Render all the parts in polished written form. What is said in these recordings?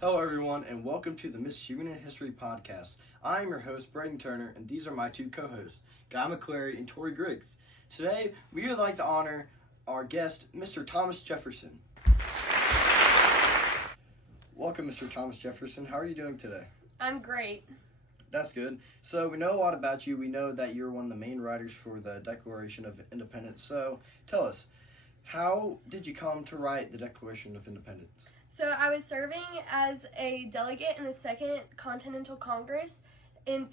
Hello, everyone, and welcome to the Michigan History Podcast. I am your host, Braden Turner, and these are my two co-hosts, Guy McClary and Tori Griggs. Today, we would like to honor our guest, Mr. Thomas Jefferson. Welcome, Mr. Thomas Jefferson. How are you doing today? I'm great. That's good. So, we know a lot about you. We know that you're one of the main writers for the Declaration of Independence. So, tell us, how did you come to write the Declaration of Independence? So I was serving as a delegate in the Second Continental Congress in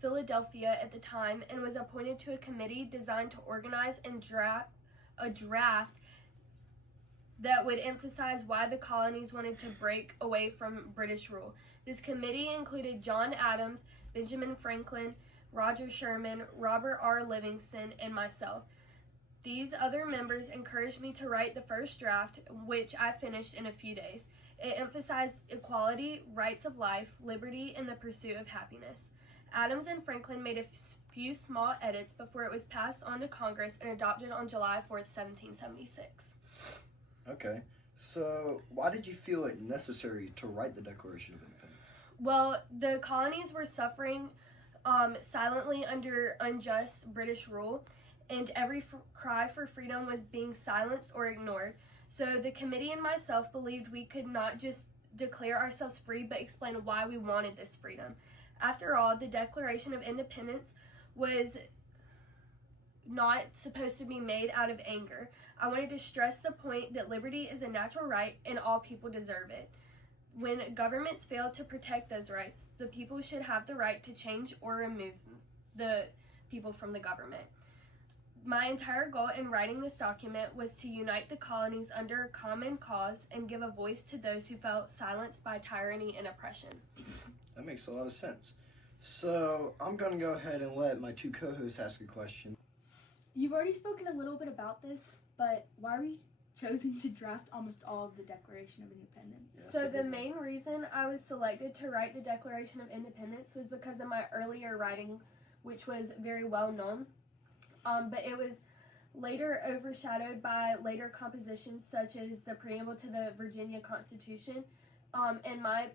Philadelphia at the time and was appointed to a committee designed to organize and draft a draft that would emphasize why the colonies wanted to break away from British rule. This committee included John Adams, Benjamin Franklin, Roger Sherman, Robert R. Livingston, and myself. These other members encouraged me to write the first draft, which I finished in a few days. It emphasized equality, rights of life, liberty, and the pursuit of happiness. Adams and Franklin made a few small edits before it was passed on to Congress and adopted on July 4th, 1776. Okay, so why did you feel it necessary to write the Declaration of Independence? Well, the colonies were suffering silently under unjust British rule, and every cry for freedom was being silenced or ignored. So the committee and myself believed we could not just declare ourselves free, but explain why we wanted this freedom. After all, the Declaration of Independence was not supposed to be made out of anger. I wanted to stress the point that liberty is a natural right and all people deserve it. When governments fail to protect those rights, the people should have the right to change or remove the people from the government. My entire goal in writing this document was to unite the colonies under a common cause and give a voice to those who felt silenced by tyranny and oppression. That makes a lot of sense. So, I'm going to go ahead and let my two co-hosts ask a question. You've already spoken a little bit about this, but why were you chosen to draft almost all of the Declaration of Independence? So the main reason I was selected to write the Declaration of Independence was because of my earlier writing, which was very well known. But it was later overshadowed by later compositions such as the preamble to the Virginia Constitution. And my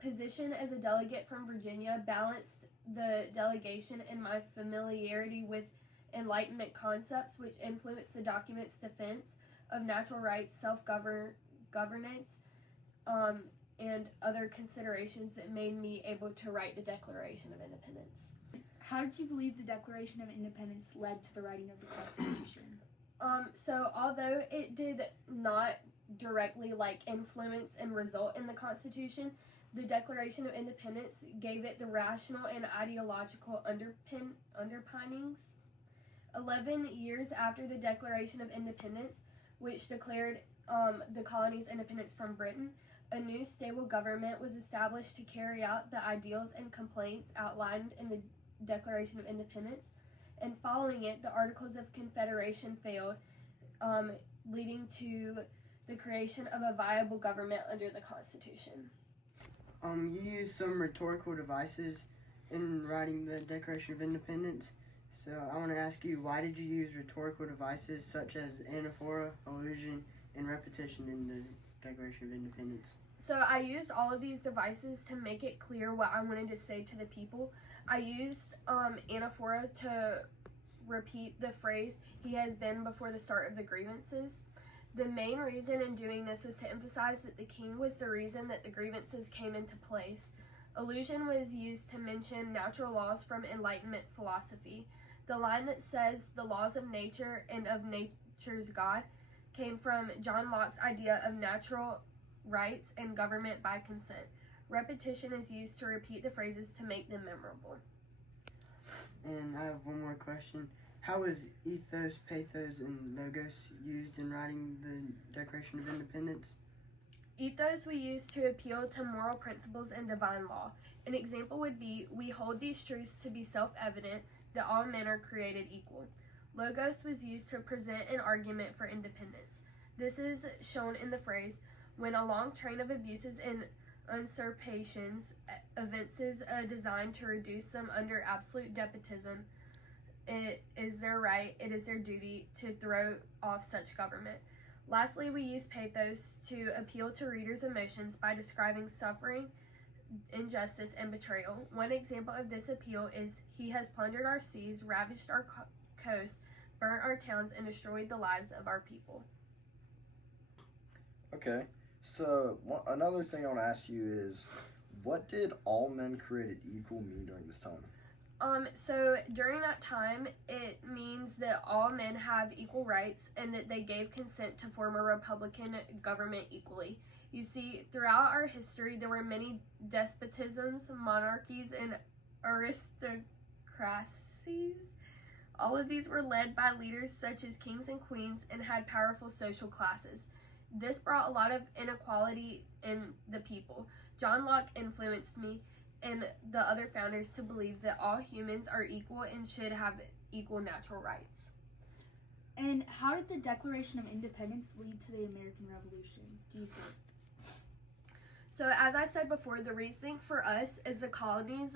position as a delegate from Virginia balanced the delegation and my familiarity with Enlightenment concepts, which influenced the document's defense of natural rights, self-governance, and other considerations that made me able to write the Declaration of Independence. How did you believe the Declaration of Independence led to the writing of the Constitution? So although it did not directly influence and result in the Constitution, the Declaration of Independence gave it the rational and ideological underpinnings. 11 years after the Declaration of Independence, which declared the colonies' independence from Britain, a new stable government was established to carry out the ideals and complaints outlined in the Declaration of Independence, and following it, the Articles of Confederation failed, leading to the creation of a viable government under the Constitution. You used some rhetorical devices in writing the Declaration of Independence. So I want to ask you, why did you use rhetorical devices such as anaphora, allusion, and repetition in the Declaration of Independence? So I used all of these devices to make it clear what I wanted to say to the people. I used anaphora to repeat the phrase, "He has been before the start of the grievances." The main reason in doing this was to emphasize that the king was the reason that the grievances came into place. Allusion was used to mention natural laws from Enlightenment philosophy. The line that says, "The laws of nature and of nature's God," came from John Locke's idea of natural rights and government by consent. Repetition is used to repeat the phrases to make them memorable. And I have one more question. How was ethos, pathos, and logos used in writing the Declaration of Independence? Ethos we use to appeal to moral principles and divine law. An example would be, "We hold these truths to be self-evident, that all men are created equal." Logos was used to present an argument for independence. This is shown in the phrase, "When a long train of abuses and usurpations evinces a design to reduce them under absolute despotism, it is their right, it is their duty to throw off such government." Lastly, we use pathos to appeal to readers' emotions by describing suffering, injustice, and betrayal. One example of this appeal is he has plundered our seas, ravaged our coasts, burnt our towns, and destroyed the lives of our people. Okay, so another thing I want to ask you is, what did all men created equal mean during this time? So during that time, it means that all men have equal rights and that they gave consent to form a republican government equally. You see, throughout our history, there were many despotisms, monarchies, and aristocracies. All of these were led by leaders such as kings and queens and had powerful social classes. This brought a lot of inequality in the people. John Locke influenced me and the other founders to believe that all humans are equal and should have equal natural rights. And how did the Declaration of Independence lead to the American Revolution, do you think? So as I said before, the reasoning for us is the colonies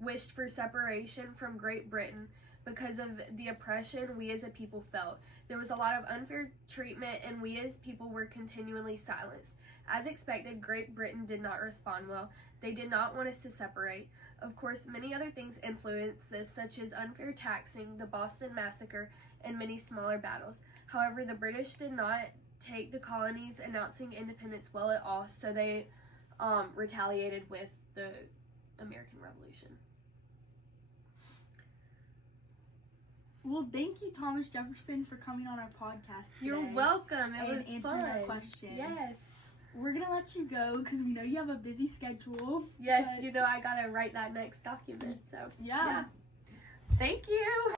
wished for separation from Great Britain because of the oppression we as a people felt. There was a lot of unfair treatment and we as people were continually silenced. As expected, Great Britain did not respond well. They did not want us to separate. Of course, many other things influenced this, such as unfair taxing, the Boston Massacre, and many smaller battles. However, the British did not take the colonies announcing independence well at all, so they retaliated with the American Revolution. Well, thank you, Thomas Jefferson, for coming on our podcast today. You're welcome. It and was answering fun. our questions. Yes. We're going to let you go because we know you have a busy schedule. Yes, but- you know I gotta write that next document, so Yeah. Thank you.